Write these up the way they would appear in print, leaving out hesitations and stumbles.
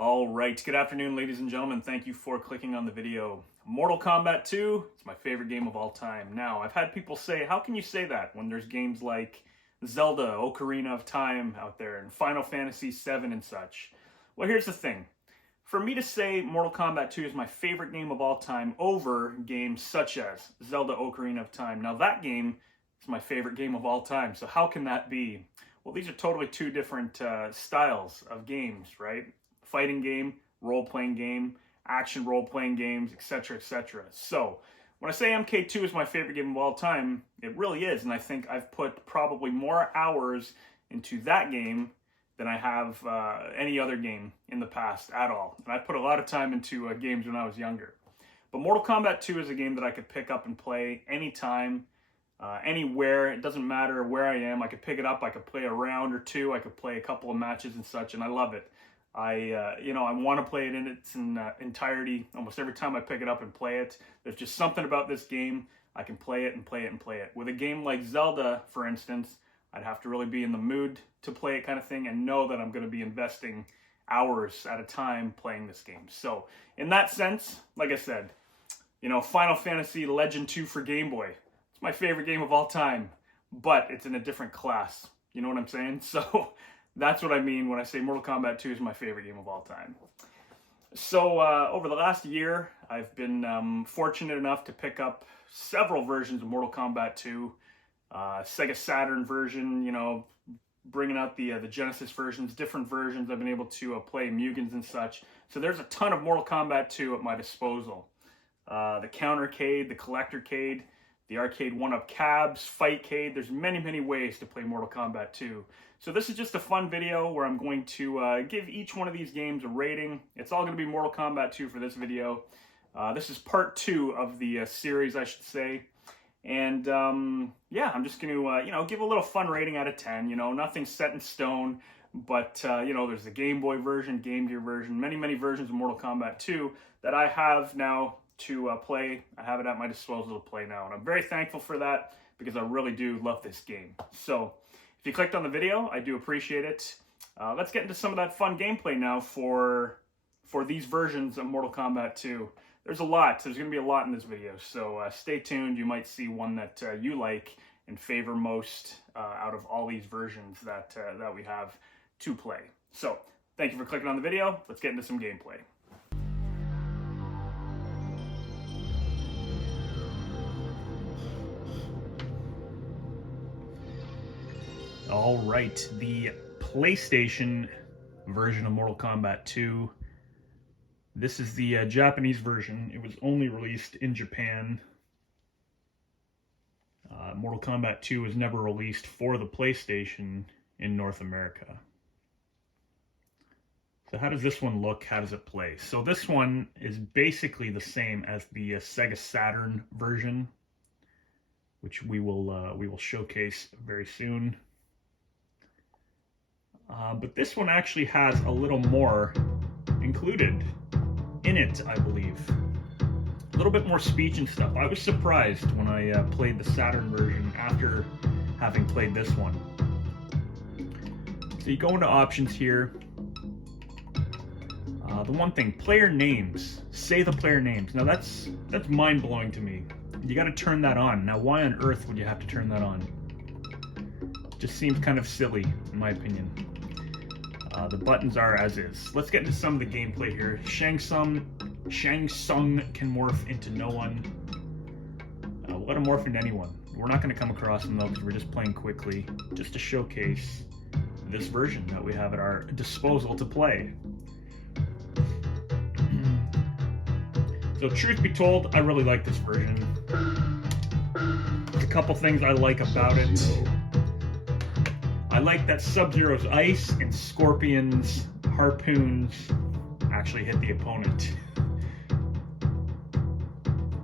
All right, good afternoon, ladies and gentlemen. Thank you for clicking on the video. Mortal Kombat 2 is my favorite game of all time. Now, I've had people say, how can you say that when there's games like Zelda, Ocarina of Time out there, and Final Fantasy VII and such? Well, here's the thing. For me to say Mortal Kombat 2 is my favorite game of all time over games such as Zelda, Ocarina of Time, now that game is my favorite game of all time, so how can that be? Well, these are totally two different styles of games, right? Fighting game, role-playing game, action role-playing games, etc., etc. So, when I say MK2 is my favorite game of all time, it really is, and I think I've put probably more hours into that game than I have any other game in the past at all. And I put a lot of time into games when I was younger. But Mortal Kombat 2 is a game that I could pick up and play anytime, anywhere. It doesn't matter where I am. I could pick it up, I could play a round or two, I could play a couple of matches and such, and I love it. I want to play it in its entirety. Almost every time I pick it up and play it, there's just something about this game. I can play it and play it and play it. With a game like Zelda, for instance, I'd have to really be in the mood to play it kind of thing and know that I'm going to be investing hours at a time playing this game. So, in that sense, like I said, Final Fantasy Legend 2 for Game Boy. It's my favorite game of all time, but it's in a different class. You know what I'm saying? So, that's what I mean when I say Mortal Kombat 2 is my favorite game of all time. So, over the last year, I've been fortunate enough to pick up several versions of Mortal Kombat 2. Sega Saturn version, bringing out the Genesis versions, different versions. I've been able to play Mugans and such. So there's a ton of Mortal Kombat 2 at my disposal. The Countercade, the Collectorcade, the arcade 1UP Cabs, Fightcade. There's many, many ways to play Mortal Kombat 2. So this is just a fun video where I'm going to give each one of these games a rating. It's all going to be Mortal Kombat 2 for this video. This is part 2 of the series, I should say. And yeah, I'm just going to, give a little fun rating out of 10. Nothing set in stone. But, there's the Game Boy version, Game Gear version, many, many versions of Mortal Kombat 2 that I have now to play. I have it at my disposal to play now. And I'm very thankful for that because I really do love this game. So, if you clicked on the video, I do appreciate it. Let's get into some of that fun gameplay now for these versions of Mortal Kombat 2. There's a lot. There's going to be a lot in this video, so stay tuned. You might see one that you like and favor most out of all these versions that we have to play. So, thank you for clicking on the video. Let's get into some gameplay. All right, the PlayStation version of Mortal Kombat 2. This is the Japanese version. It was only released in Japan. Mortal Kombat 2 was never released for the PlayStation in North America. So how does this one look? How does it play? So this one is basically the same as the Sega Saturn version, which we will showcase very soon. But this one actually has a little more included in it, I believe. A little bit more speech and stuff. I was surprised when I played the Saturn version after having played this one. So you go into options here. The one thing, player names. Say the player names. Now that's mind-blowing to me. You got to turn that on. Now why on earth would you have to turn that on? Just seems kind of silly, in my opinion. The buttons are as is. Let's get into some of the gameplay here. Shang Tsung can morph into no one. We'll let him morph into anyone. We're not going to come across him though because we're just playing quickly, just to showcase this version that we have at our disposal to play. So truth be told, I really like this version. There's a couple things I like about it. I like that Sub-Zero's ice and Scorpion's harpoons actually hit the opponent.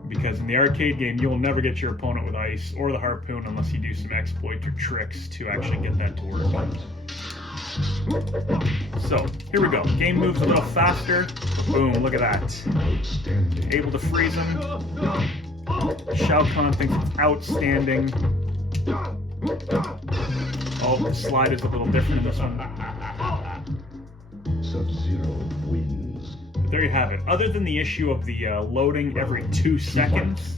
Because in the arcade game, you'll never get your opponent with ice or the harpoon unless you do some exploits or tricks to actually get that to work. So, here we go. Game moves a little faster. Boom, look at that. Able to freeze him. Shao Kahn thinks it's outstanding. Oh, the slide is a little different in this one. Sub-Zero wins. there you have it. Other than the issue of the loading every 2 seconds,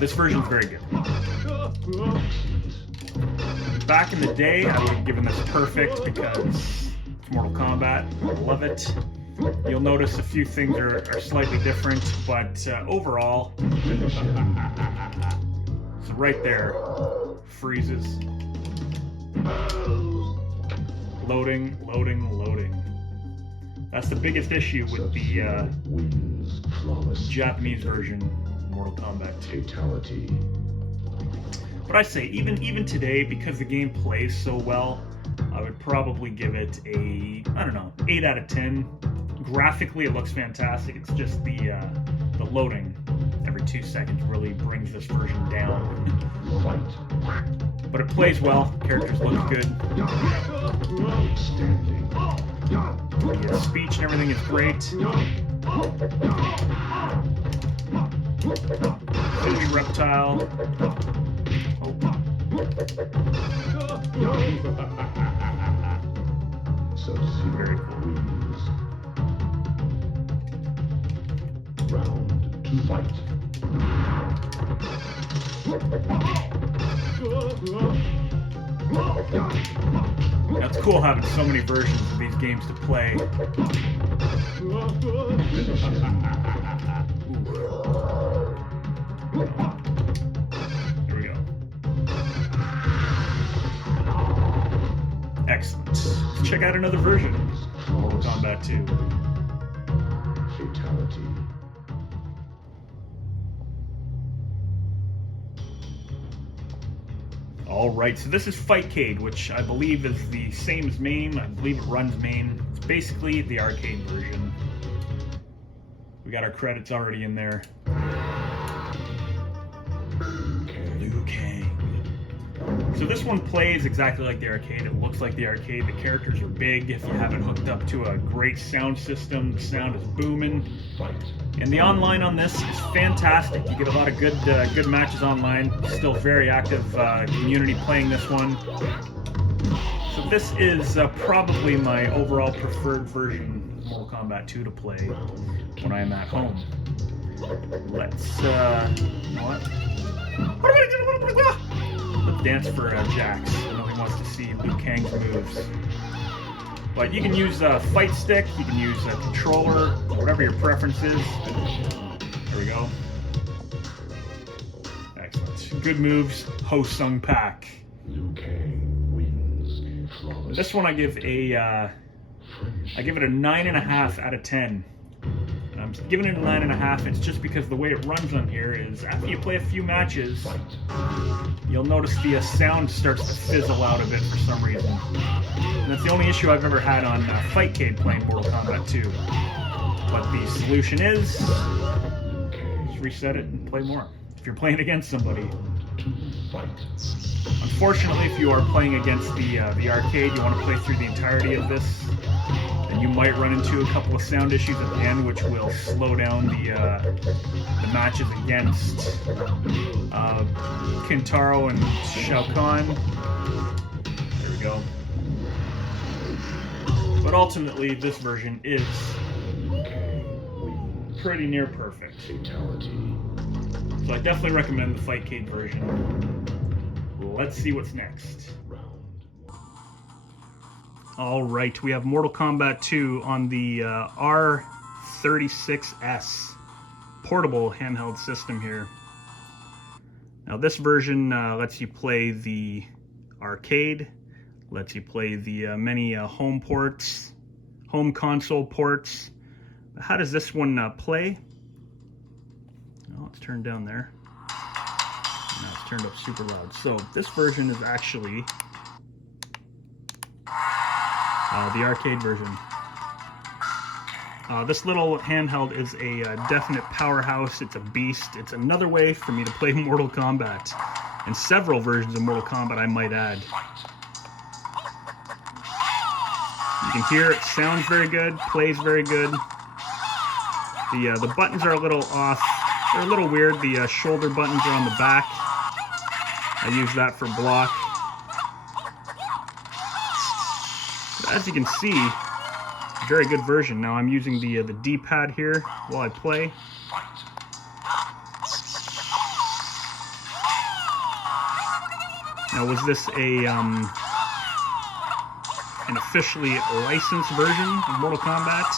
this version's very good. Back in the day, I would have given this perfect because it's Mortal Kombat. I love it. You'll notice a few things are slightly different, but overall, so right there, freezes. Loading, loading, loading. That's the biggest issue with the Japanese version of Mortal Kombat 2. Fatality. But I say, even today, because the game plays so well, I would probably give it a, I don't know, 8 out of 10. Graphically, it looks fantastic. It's just the loading every 2 seconds really brings this version down. But it plays well. Characters look good. The speech and everything is great. Enemy reptile. Oh. Very cool. Round 2 fight. Now, it's cool having so many versions of these games to play. Here we go. Excellent. Let's check out another version of Mortal Kombat 2. Fatality. Alright, so this is Fightcade, which I believe is the same as MAME. I believe it runs MAME. It's basically the arcade version. We got our credits already in there. Liu Kang. So this one plays exactly like the arcade. It looks like the arcade. The characters are big. If you have it hooked up to a great sound system, the sound is booming. And the online on this is fantastic. You get a lot of good matches online. Still very active community playing this one. So this is probably my overall preferred version of Mortal Kombat 2 to play when I'm at home. Let's, you know what? Let's dance for Jax. I know he wants to see Liu Kang's moves. But you can use a fight stick, you can use a controller, whatever your preference is. There we go. Excellent. Good moves. Ho Sung Pak. Liu Kang wins. This one I give it a 9.5 out of 10. I'm giving it a 9.5. It's just because the way it runs on here is after you play a few matches, you'll notice the sound starts to fizzle out a bit for some reason. And that's the only issue I've ever had on Fightcade playing Mortal Kombat 2. But the solution is just reset it and play more if you're playing against somebody. Unfortunately, if you are playing against the arcade, you want to play through the entirety of this, and you might run into a couple of sound issues at the end, which will slow down the matches against Kintaro and Shao Kahn. There we go. But ultimately, this version is pretty near perfect. So I definitely recommend the Fightcade version. Let's see what's next. Alright, we have Mortal Kombat 2 on the R36S portable handheld system here. Now this version lets you play the arcade, lets you play the many home ports, home console ports. How does this one play? Oh, it's turned down there. Now it's turned up super loud. So this version is actually the arcade version. This little handheld is a definite powerhouse. It's a beast. It's another way for me to play Mortal Kombat, and several versions of Mortal Kombat I might add. You can hear it sounds very good, plays very good. The buttons are a little off. They're a little weird. The shoulder buttons are on the back. I use that for block. But as you can see, very good version. Now I'm using the D-pad here while I play. Now, was this an officially licensed version of Mortal Kombat?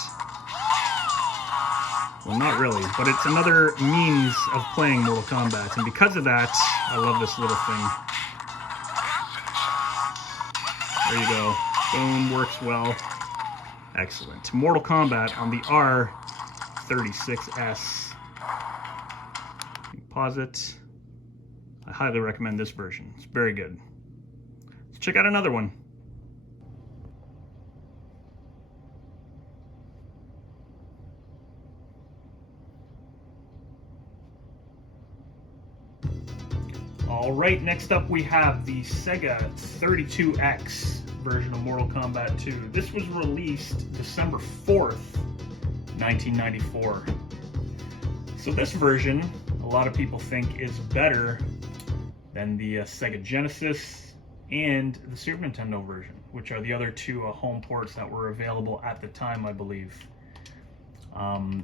Well, not really, but it's another means of playing Mortal Kombat, and because of that, I love this little thing. There you go. Boom, works well. Excellent. Mortal Kombat on the R36S. Pause it. I highly recommend this version. It's very good. Let's check out another one. Alright, next up we have the Sega 32X version of Mortal Kombat 2. This was released December 4th, 1994. So this version, a lot of people think is better than the Sega Genesis and the Super Nintendo version, which are the other two home ports that were available at the time, I believe.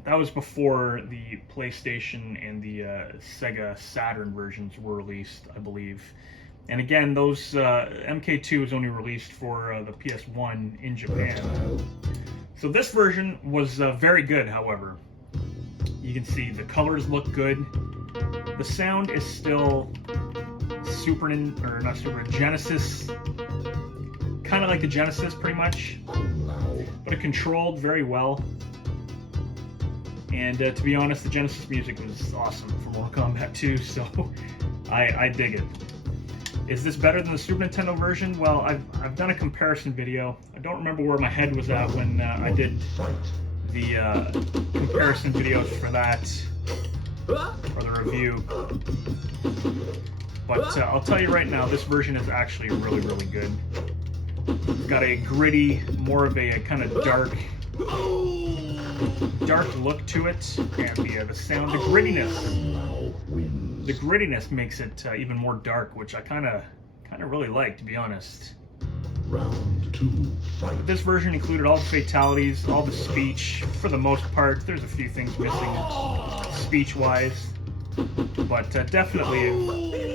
That was before the PlayStation and the Sega Saturn versions were released, I believe. And again, those MK2 was only released for the PS1 in Japan. So this version was very good, however. You can see the colors look good. The sound is still Genesis, kind of like the Genesis pretty much, but it controlled very well. And to be honest, the Genesis music was awesome for Mortal Kombat 2, so I dig it. Is this better than the Super Nintendo version? Well, I've done a comparison video. I don't remember where my head was at when I did the comparison videos for that, for the review. But I'll tell you right now, this version is actually really, really good. It's got a gritty, more of a kind of dark look to it, and the sound, the grittiness makes it even more dark, which I kind of really like, to be honest. Round 2, fight. This version included all the fatalities, all the speech, for the most part. There's a few things missing speech-wise, but definitely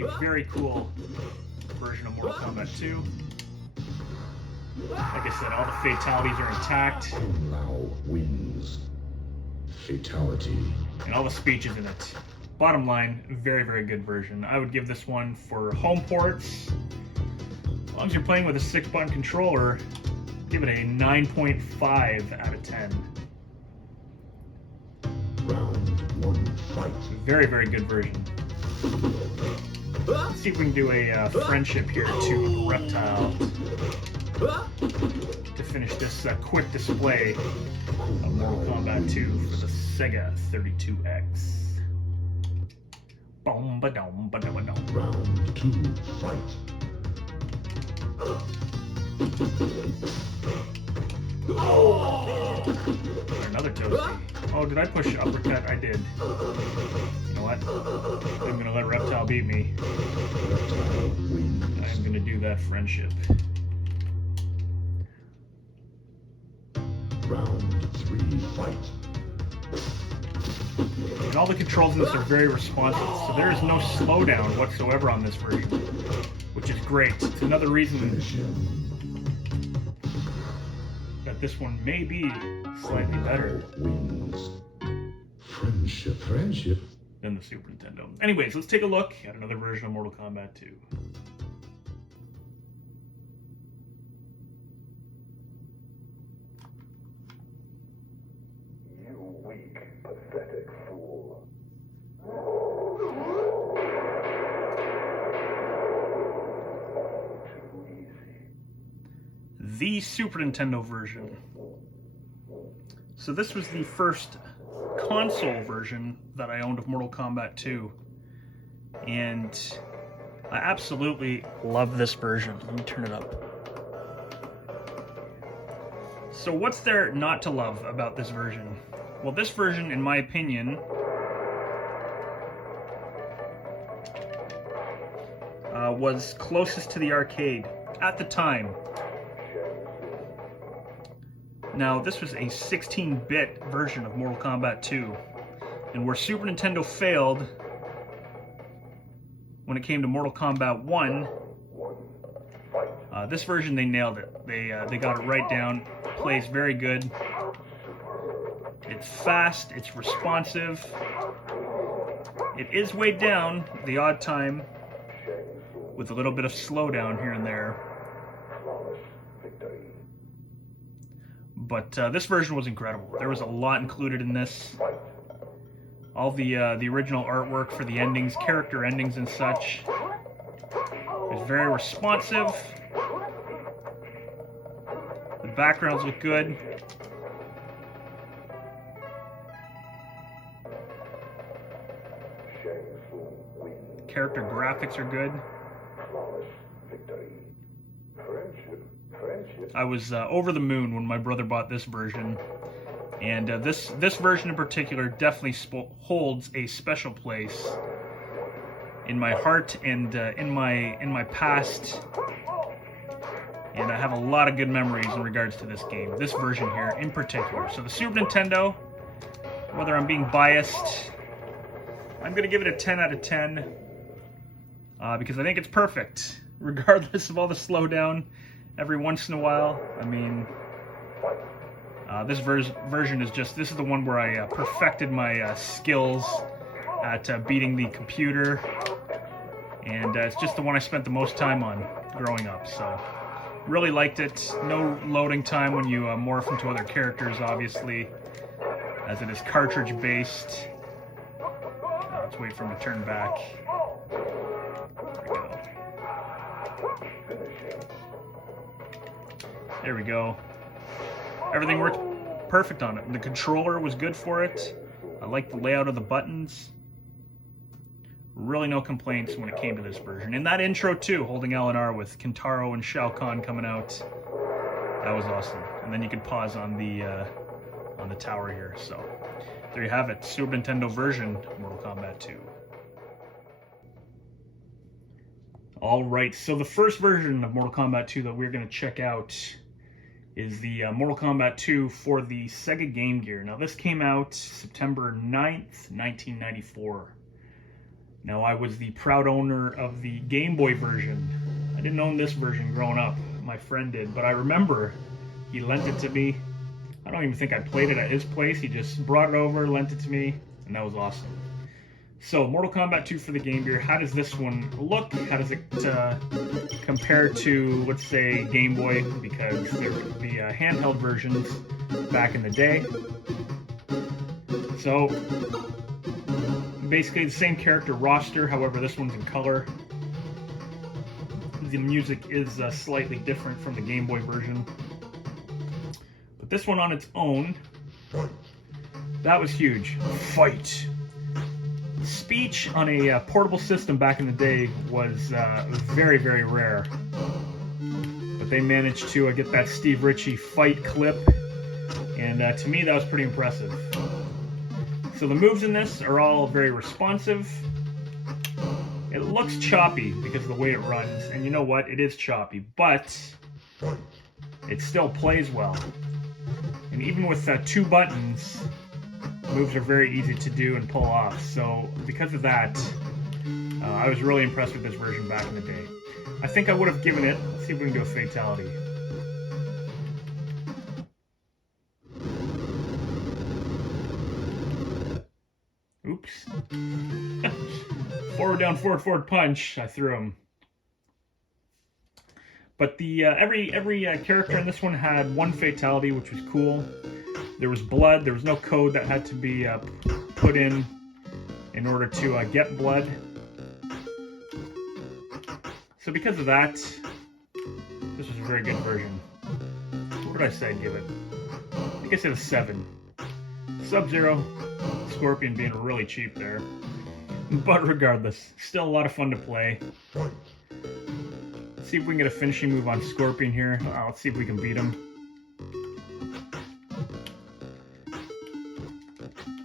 a very cool version of Mortal Kombat 2. Like I said, all the fatalities are intact. Now wins. Fatality. And all the speech is in it. Bottom line, very, very good version. I would give this one for home ports. As long as you're playing with a 6-button controller, give it a 9.5 out of 10. Round 1, fight. Very, very good version. Let's see if we can do a friendship here to Reptile to finish this quick display of Mortal Kombat 2 for the Sega 32X. Boom, ba-dum, ba-dum-ba-dum. Round 2, fight. Another toasty. Oh, did I push uppercut? I did. You know what? I'm gonna let Reptile beat me. I'm gonna do that friendship. Round 3, fight. And all the controls in this are very responsive, so there is no slowdown whatsoever on this version, which is great. It's another reason that this one may be slightly better Friendship. than the Super Nintendo. Anyways, let's take a look at another version of Mortal Kombat 2. You weak, pathetic fool. Too easy. The Super Nintendo version. So this was the first console version that I owned of Mortal Kombat 2, and I absolutely love this version. Let me turn it up. So what's there not to love about this version? Well, this version, in my opinion, was closest to the arcade at the time. Now, this was a 16-bit version of Mortal Kombat 2, and where Super Nintendo failed when it came to Mortal Kombat 1, this version they nailed it. They got it right down. Plays very good. It's fast. It's responsive. It is weighed down the odd time with a little bit of slowdown here and there. But this version was incredible. There was a lot included in this. All the original artwork for the endings, character endings and such. It was very responsive. The backgrounds look good. Character graphics are good. I was over the moon when my brother bought this version, and this version in particular definitely holds a special place in my heart and in my past. And I have a lot of good memories in regards to this game, this version here in particular. So the Super Nintendo, whether I'm being biased, I'm going to give it a 10 out of 10 because I think it's perfect, regardless of all the slowdown every once in a while. I mean, this version is just, this is the one where I perfected my skills at beating the computer, and it's just the one I spent the most time on growing up, so really liked it. No loading time when you morph into other characters, obviously, as it is cartridge based. Let's wait for him to turn back. There we go. Everything worked perfect on it. And the controller was good for it. I like the layout of the buttons. Really no complaints when it came to this version. And that intro too, holding L and R with Kintaro and Shao Kahn coming out. That was awesome. And then you could pause on the tower here. So there you have it, Super Nintendo version of Mortal Kombat 2. Alright, so the first version of Mortal Kombat 2 that we're going to check out is the Mortal Kombat 2 for the Sega Game Gear. Now this came out September 9th, 1994. Now I was the proud owner of the Gameboy version. I didn't own this version growing up, my friend did, but I remember he lent it to me. I don't even think I played it at his place. He just brought it over, lent it to me, and that was awesome. So, Mortal Kombat 2 for the Game Gear, how does this one look? How does it compare to, let's say, Game Boy? Because there would be handheld versions back in the day. So, basically the same character roster, however this one's in color. The music is slightly different from the Game Boy version. But this one on its own, that was huge. Fight! Speech on a portable system back in the day was very, very rare. But they managed to get that Steve Ritchie fight clip, and to me that was pretty impressive. So the moves in this are all very responsive. It looks choppy because of the way it runs, and you know what? It is choppy, but it still plays well. And even with 2 buttons, moves are very easy to do and pull off. So because of that, I was really impressed with this version back in the day. I think I would have given it, let's see if we can do a fatality. Oops. Forward down, forward punch. I threw him. But the every character in this one had 1 fatality, which was cool. There was blood. There was no code that had to be put in order to get blood. So because of that, this was a very good version. What did I say I'd give it? I think I said a 7. Sub-Zero, Scorpion being really cheap there. But regardless, still a lot of fun to play. Let's see if we can get a finishing move on Scorpion here. Let's see if we can beat him.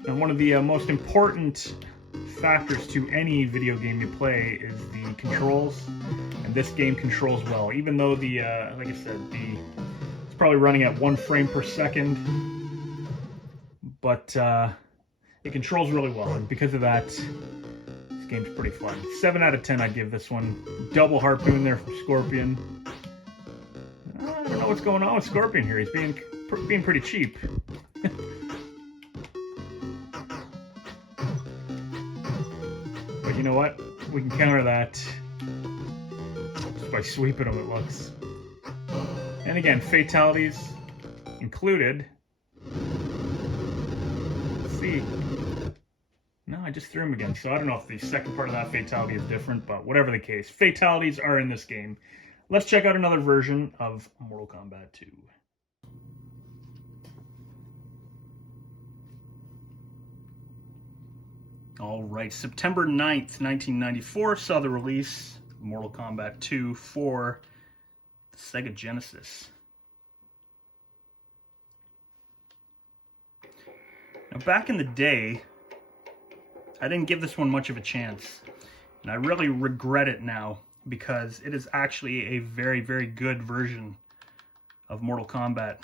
And one of the most important factors to any video game you play is the controls. And this game controls well. Even though the, like I said, it's probably running at 1 frame per second, but it controls really well, and because of that, this game's pretty fun. 7 out of 10 I'd give this one. Double harpoon there from Scorpion. I don't know what's going on with Scorpion here. He's being pretty cheap. But you know what? We can counter that just by sweeping him, it looks. And again, fatalities included. Let's see. No, I just threw him again, so I don't know if the second part of that fatality is different, but whatever the case, fatalities are in this game. Let's check out another version of Mortal Kombat 2. Alright, September 9th, 1994 saw the release of Mortal Kombat 2 for the Sega Genesis. Now, back in the day, I didn't give this one much of a chance, and I really regret it now because it is actually a very, very good version of Mortal Kombat.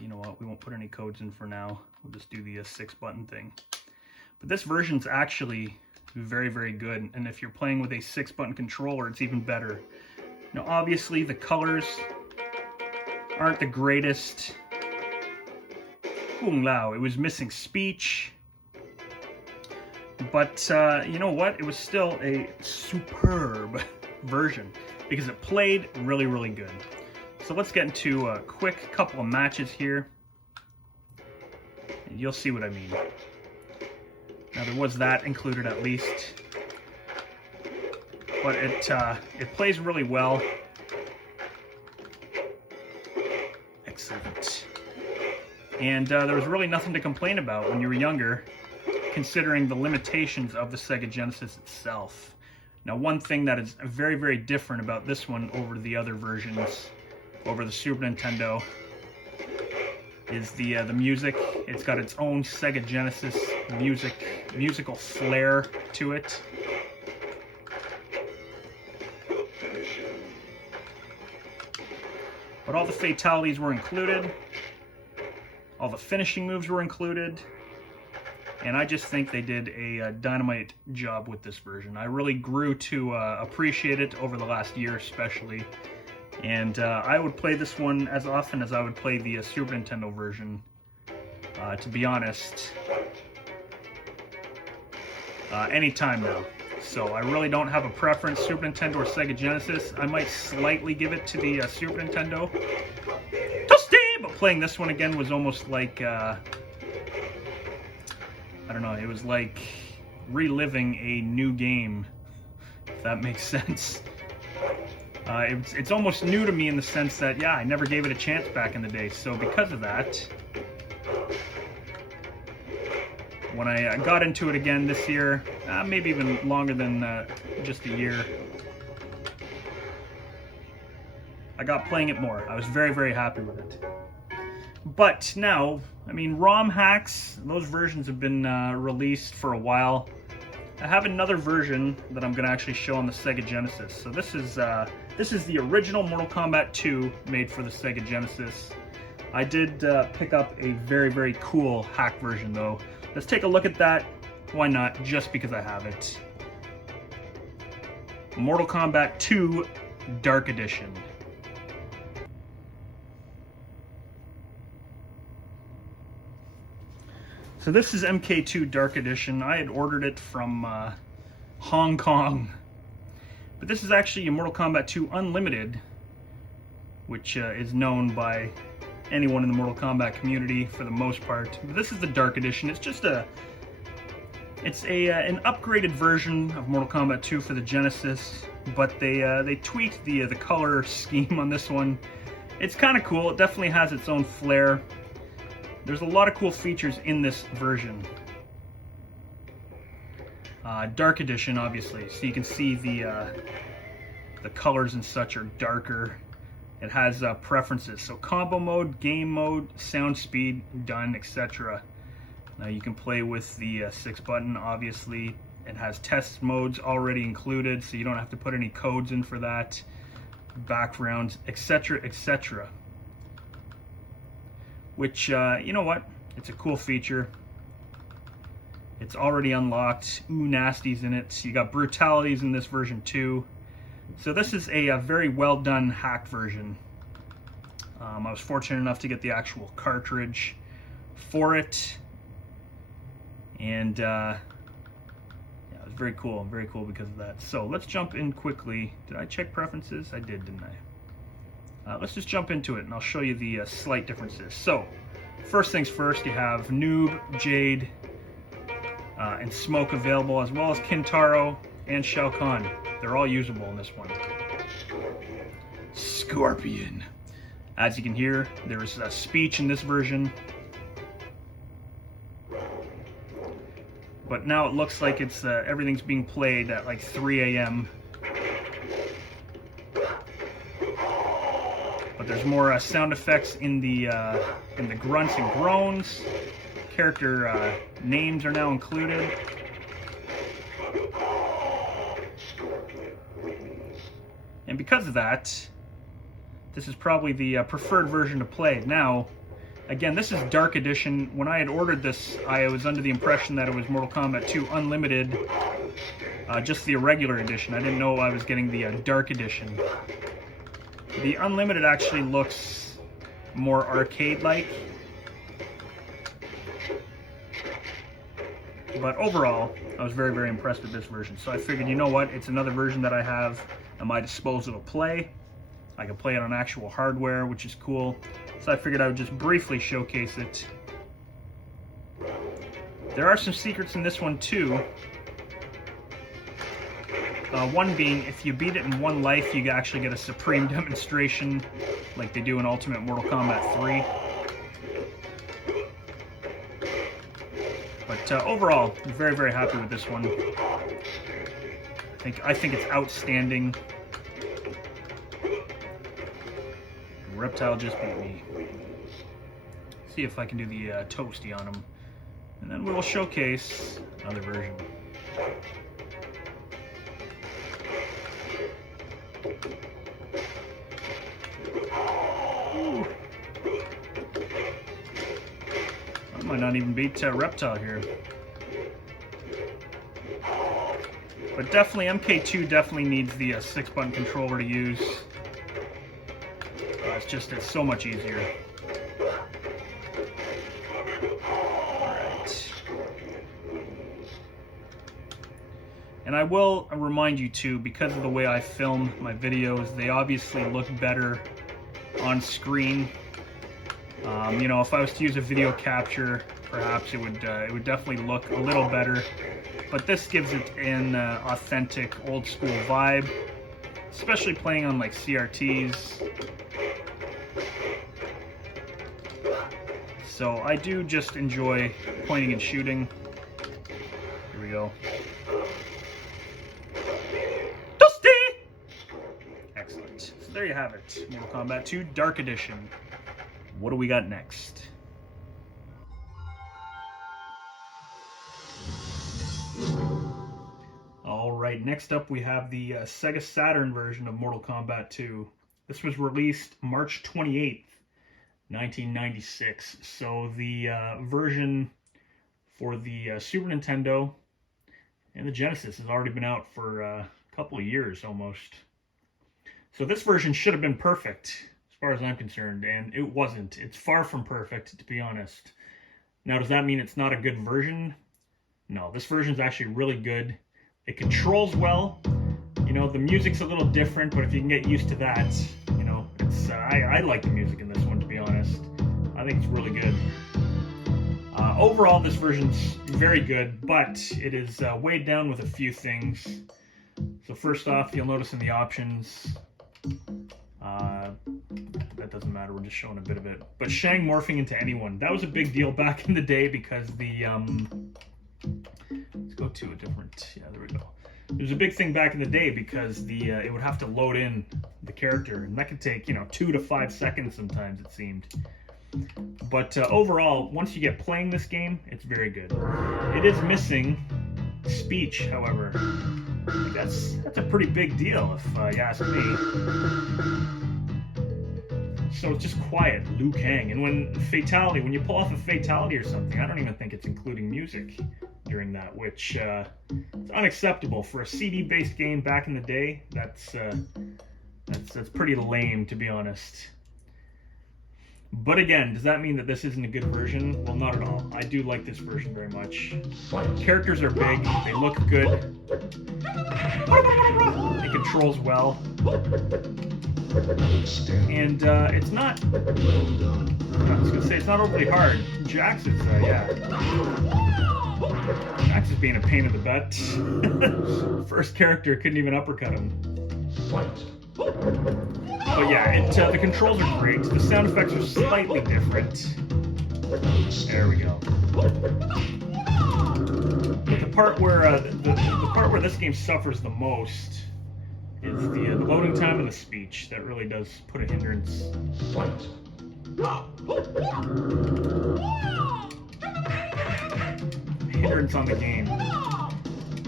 You know what, we won't put any codes in for now. We'll just do the 6-button thing. But this version's actually very, very good, and if you're playing with a 6-button controller, it's even better. Now, obviously, the colors aren't the greatest. Kung Lao, it was missing speech. But, you know what? It was still a superb version because it played really, really good. So let's get into a quick couple of matches here. And you'll see what I mean. Now, there was that included at least. But it plays really well. Excellent. And there was really nothing to complain about when you were younger, considering the limitations of the Sega Genesis itself. Now, one thing that is very, very different about this one over the other versions, over the Super Nintendo, is the music. It's got its own Sega Genesis musical flair to it. But all the fatalities were included. All the finishing moves were included. And I just think they did a dynamite job with this version. I really grew to appreciate it over the last year especially. And I would play this one as often as I would play the Super Nintendo version, to be honest. Anytime now. So I really don't have a preference, Super Nintendo or Sega Genesis. I might slightly give it to the Super Nintendo. But playing this one again was almost like, I don't know, it was like reliving a new game, if that makes sense. It's almost new to me in the sense that, yeah, I never gave it a chance back in the day. So because of that, when I got into it again this year, maybe even longer than just a year, I got playing it more. I was very, very happy with it. But now, I mean, ROM hacks, those versions have been released for a while. I have another version that I'm going to actually show on the Sega Genesis. So this is the original Mortal Kombat 2 made for the Sega Genesis. I did pick up a very, very cool hack version though. Let's take a look at that. Why not? Just because I have it. Mortal Kombat 2 Dark Edition. So this is MK2 Dark Edition. I had ordered it from Hong Kong. But this is actually a Mortal Kombat 2 Unlimited, which is known by anyone in the Mortal Kombat community for the most part. But this is the Dark Edition. It's just an upgraded version of Mortal Kombat 2 for the Genesis, but they tweaked the color scheme on this one. It's kind of cool. It definitely has its own flair. There's a lot of cool features in this version. Dark Edition, obviously, so you can see the colors and such are darker. It has preferences, so combo mode, game mode, sound speed, done, etc. Now you can play with the 6-button, obviously. It has test modes already included, so you don't have to put any codes in for that. backgrounds, etc., etc. Which, you know what? It's a cool feature. It's already unlocked. Ooh, nasty's in it. You got brutalities in this version too. So this is a very well done hacked version. I was fortunate enough to get the actual cartridge for it. And yeah, it was very cool because of that. So let's jump in quickly. Did I check preferences? I did, didn't I? Let's just jump into it and I'll show you the slight differences. So first things first, you have Noob, Jade, and Smoke available, as well as Kintaro and Shao Kahn. They're all usable in this one. Scorpion. As you can hear, there's speech in this version. But now it looks like it's everything's being played at like 3 a.m. But there's more sound effects in the grunts and groans. Character names are now included. And because of that, this is probably the preferred version to play. Now, again, this is Dark Edition. When I had ordered this, I was under the impression that it was Mortal Kombat 2 Unlimited, just the regular edition. I didn't know I was getting the Dark Edition. The Unlimited actually looks more arcade-like. But overall, I was very, very impressed with this version. So I figured, you know what, it's another version that I have at my disposal to play. I can play it on actual hardware, which is cool. So I figured I would just briefly showcase it. There are some secrets in this one too. One being, if you beat it in one life, you actually get a supreme demonstration like they do in Ultimate Mortal Kombat 3. But overall, I'm very, very happy with this one. I think it's outstanding. Reptile just beat me. See if I can do the toasty on him. And then we will showcase another version. Ooh. I might not even beat Reptile here. But definitely, MK2 definitely needs the 6-button controller to use. It's so much easier. Alright. And I will remind you too, because of the way I film my videos, they obviously look better on screen. You know, if I was to use a video capture, perhaps it would definitely look a little better. But this gives it an authentic, old school vibe, especially playing on like CRTs. So I do just enjoy pointing and shooting. Here we go. Dusty! Excellent. So there you have it. Mortal Kombat 2 Dark Edition. What do we got next? Alright, next up we have the Sega Saturn version of Mortal Kombat 2. This was released March 28th. 1996. So the version for the Super Nintendo and the Genesis has already been out for a couple of years almost. So this version should have been perfect as far as I'm concerned, and it wasn't. It's far from perfect, to be honest. Now, does that mean it's not a good version? No, this version is actually really good. It controls well. You know, the music's a little different, but if you can get used to that, you know, it's I like the music in this one, to be honest. I think it's really good. Overall, this version's very good, but it is weighed down with a few things. So first off, you'll notice in the options, that doesn't matter, we're just showing a bit of it. But Shang morphing into anyone, that was a big deal back in the day because the, let's go to a different, yeah, there we go. It was a big thing back in the day because the it would have to load in the character, and that could take, you know, 2 to 5 seconds sometimes, it seemed. But overall, once you get playing this game, it's very good. It is missing speech, however. That's a pretty big deal, if you ask me. So it's just quiet, Liu Kang. And when you pull off a fatality or something, I don't even think it's including music during that, which is unacceptable for a CD-based game back in the day. That's pretty lame, to be honest. But again, does that mean that this isn't a good version? Well, not at all. I do like this version very much. Characters are big, they look good. It controls well. And it's not, I was gonna say, it's not overly hard. Jax is, Jax is being a pain in the butt. First character couldn't even uppercut him. But yeah, the controls are great. The sound effects are slightly different. There we go. But the part where the part where this game suffers the most is the loading time and the speech. That really does put a hindrance. Hindrance on the game.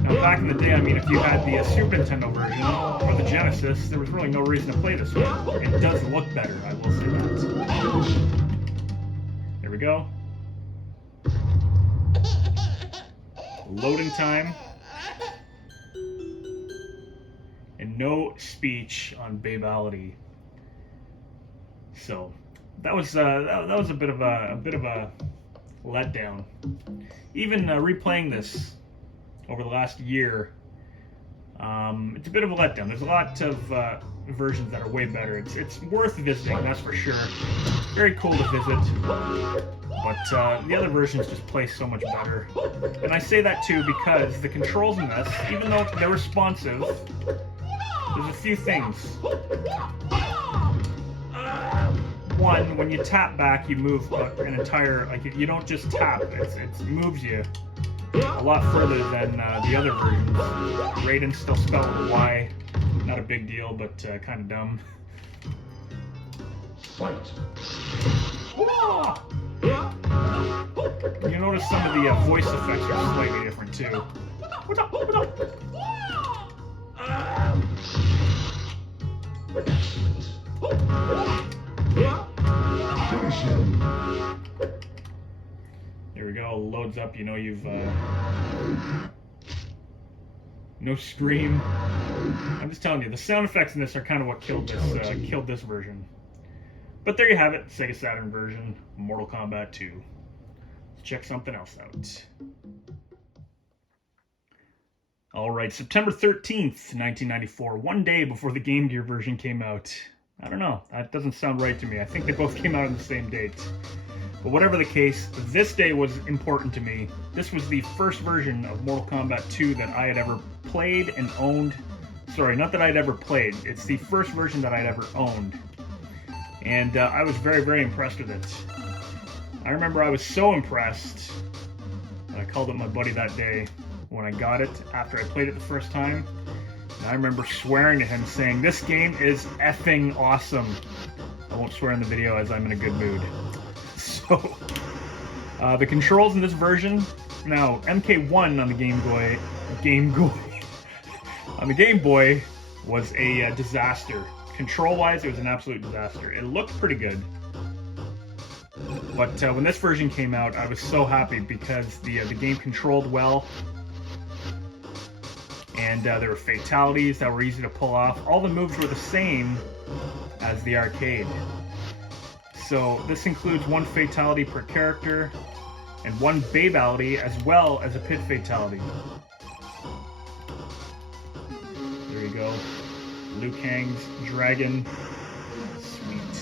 Now, back in the day, I mean, if you had the Super Nintendo version or the Genesis, there was really no reason to play this one. It does look better, I will say that. There we go. Loading time. And no speech on Babality. So that was a bit of a letdown. Even replaying this over the last year, it's a bit of a letdown. There's a lot of versions that are way better. It's worth visiting, that's for sure. Very cool to visit, but the other versions just play so much better. And I say that too because the controls in this, even though they're responsive, there's a few things. One, when you tap back, you move an entire, like, you don't just tap, it moves you a lot further than the other versions. Raiden's still spelled with a Y. Not a big deal, but kind of dumb. You notice some of the voice effects are slightly different too. Here we go, loads up, you know you've, no scream. I'm just telling you, the sound effects in this are kind of what killed this version. But there you have it, Sega Saturn version, Mortal Kombat 2. Let's check something else out. Alright, September 13th, 1994, one day before the Game Gear version came out. I don't know, that doesn't sound right to me. I think they both came out on the same date. But whatever the case, this day was important to me. This was the first version of Mortal Kombat 2 that I had ever played and owned. Sorry, not that I'd ever played. It's the first version that I'd ever owned. And I was very, very impressed with it. I remember I was so impressed that I called up my buddy that day when I got it after I played it the first time. And I remember swearing to him saying, "This game is effing awesome." I won't swear in the video as I'm in a good mood. So, the controls in this version, now MK1 on the Game Boy was a disaster. Control-wise, it was an absolute disaster. It looked pretty good, but when this version came out, I was so happy because the game controlled well, and there were fatalities that were easy to pull off. All the moves were the same as the arcade. So this includes one fatality per character and one babality as well as a pit fatality. There you go. Liu Kang's dragon. Sweet.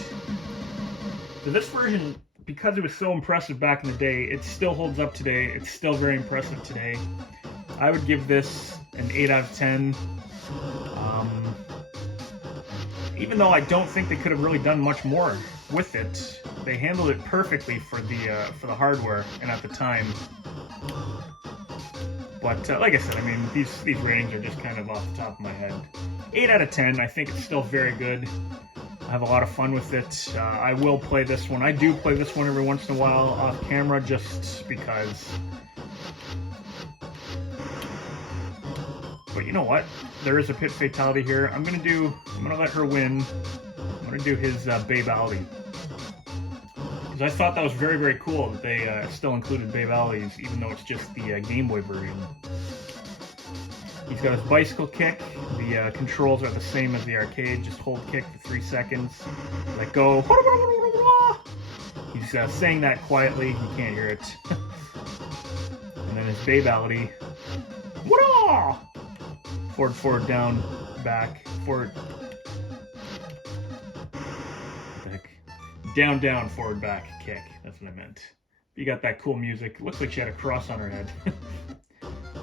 So this version, because it was so impressive back in the day, it still holds up today. It's still very impressive today. I would give this an 8 out of 10. Even though I don't think they could have really done much more with it, they handled it perfectly for the hardware and at the time. But like I said, I mean, these ratings are just kind of off the top of my head. 8 out of 10. I think it's still very good. I have a lot of fun with it. I will play this one. I do play this one every once in a while off camera, just because. But you know what? There is a pit fatality here. I'm gonna let her win. I'm gonna do his Babe-Alley. Because I thought that was very, very cool that they still included Babe-Alleys, even though it's just the Game Boy version. He's got his bicycle kick. The controls are the same as the arcade. Just hold kick for 3 seconds. Let go. He's saying that quietly. You can't hear it. And then his Babe-Alley. Forward, forward, down, back, forward. What the heck? Down, down, forward, back, kick. That's what I meant. You got that cool music. Looks like she had a cross on her head.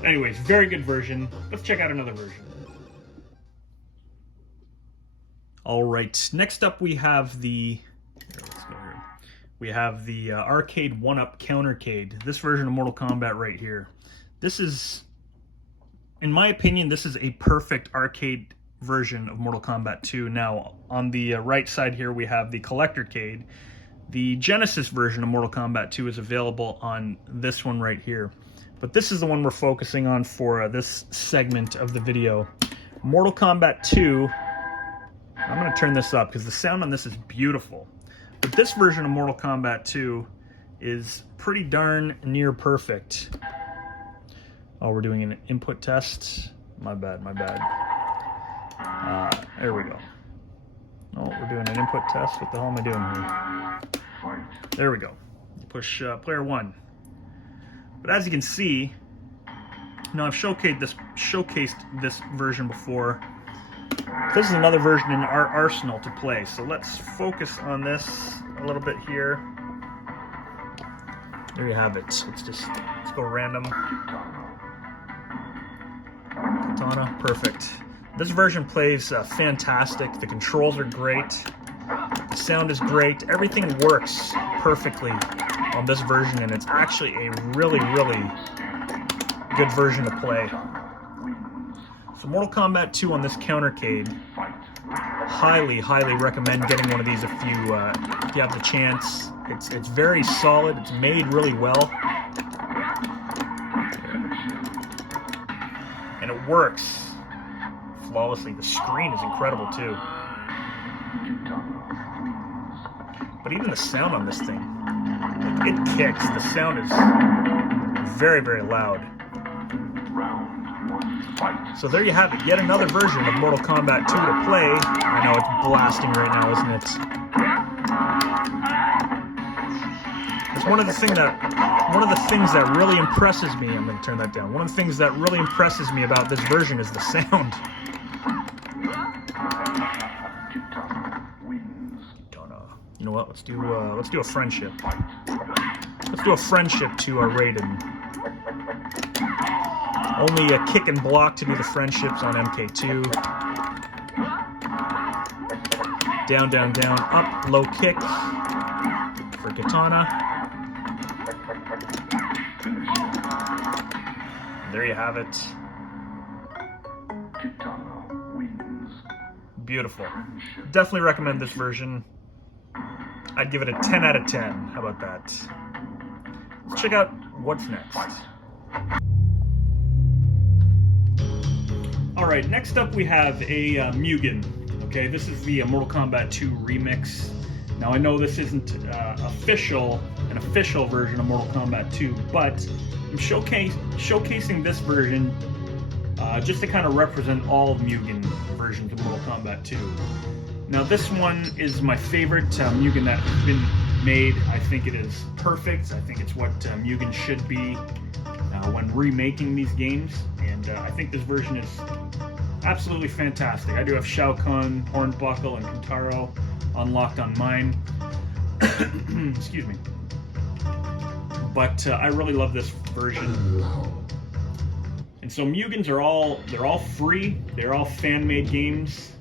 Anyways, very good version. Let's check out another version. All right, next up we have the... let's go here. We have the arcade 1UP Countercade. This version of Mortal Kombat right here. This is... in my opinion, this is a perfect arcade version of Mortal Kombat 2. Now, on the right side here, we have the Collectorcade. The Genesis version of Mortal Kombat 2 is available on this one right here. But this is the one we're focusing on for this segment of the video. Mortal Kombat 2. I'm going to turn this up because the sound on this is beautiful. But this version of Mortal Kombat 2 is pretty darn near perfect. Oh, we're doing an input test. My bad, my bad. There we go. Oh, we're doing an input test. What the hell am I doing here? There we go. Push player 1. But as you can see, now I've showcased this version before. This is another version in our arsenal to play. So let's focus on this a little bit here. There you have it. Let's go random. Katana, perfect. This version plays fantastic. The controls are great. The sound is great. Everything works perfectly on this version, and it's actually a really, really good version to play. So Mortal Kombat 2 on this Countercade, highly, highly recommend getting one of these if you have the chance. It's very solid. It's made really well. And it works flawlessly. The screen is incredible too. But even the sound on this thing, it kicks. The sound is very, very loud. So there you have it. Yet another version of Mortal Kombat 2 to play. I know it's blasting right now, isn't it? It's one of the things that really impresses me. I'm going to turn that down. One of the things that really impresses me about this version is the sound. You know what? Let's do a friendship. Let's do a friendship to Raiden. Only a kick and block to do the friendships on MK2. Down, down, down, up, low kick for Katana. There you have it. Beautiful. Definitely recommend this version. I'd give it a 10 out of 10. How about that? Let's check out what's next. Alright, next up we have a Mugen. Okay, this is the Mortal Kombat 2 remix. Now I know this isn't an official version of Mortal Kombat 2, but I'm showcasing this version just to kind of represent all of Mugen versions of Mortal Kombat 2. Now this one is my favorite Mugen that has been made. I think it is perfect. I think it's what Mugen should be when remaking these games, and I think this version is absolutely fantastic. I do have Shao Kahn, Hornbuckle, and Kintaro unlocked on mine. Excuse me. But I really love this version. And so Mugens they're all free. They're all fan-made games.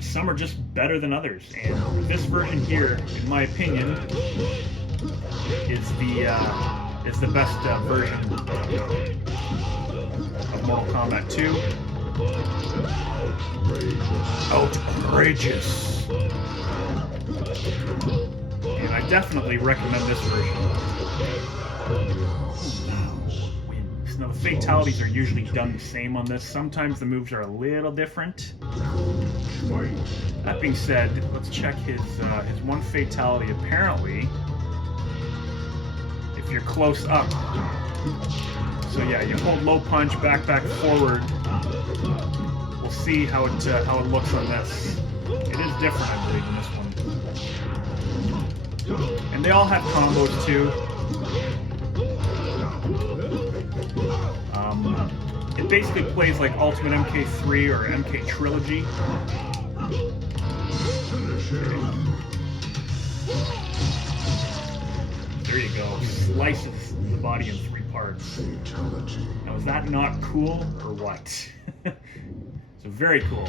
Some are just better than others, and this version here, in my opinion, is the best version of Mortal Kombat 2. Outrageous. And I definitely recommend this version. attacks. Now the fatalities are usually done the same on this. Sometimes the moves are a little different. That being said, let's check his one fatality. Apparently, if you're close up, so yeah, you hold low punch, back, forward. We'll see how it looks on this. It is different, I believe, in this one. And they all have combos too. It basically plays like Ultimate MK3 or MK Trilogy. There you go. Slices the body in 3 parts. Now, is that not cool or what? So very cool.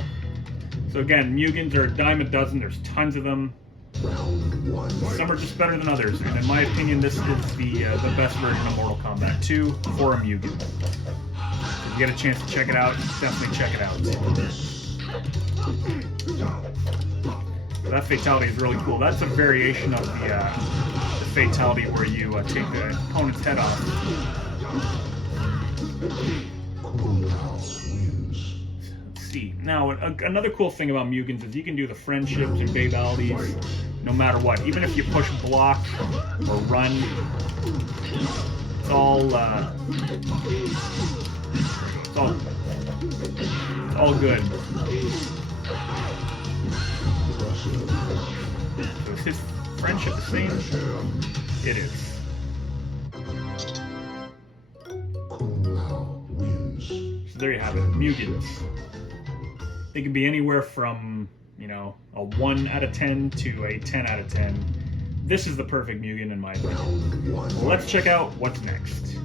So again, Mugins are a dime a dozen. There's tons of them. Some are just better than others, and in my opinion, this is the best version of Mortal Kombat 2 for a Mugen. If you get a chance to check it out, definitely check it out. That fatality is really cool. That's a variation of the fatality where you take the opponent's head off. Let's see. Now, another cool thing about Mugens is you can do the friendships and babalities no matter what. Even if you push block or run, it's all good. So is his friendship the same? It is. So there you have it, Mugens. They can be anywhere from, you know, a 1 out of 10 to a 10 out of 10. This is the perfect Mugen in my opinion. Well, let's check out what's next.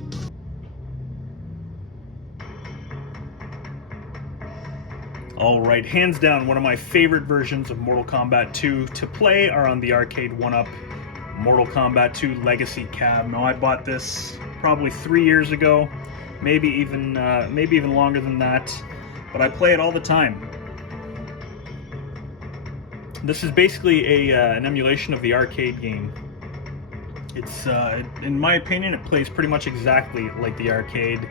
Alright, hands down, one of my favorite versions of Mortal Kombat 2 to play are on the arcade 1UP Mortal Kombat 2 Legacy Cab. Now, I bought this probably 3 years ago, maybe even longer than that, but I play it all the time. This is basically an emulation of the arcade game. It's, in my opinion, it plays pretty much exactly like the arcade,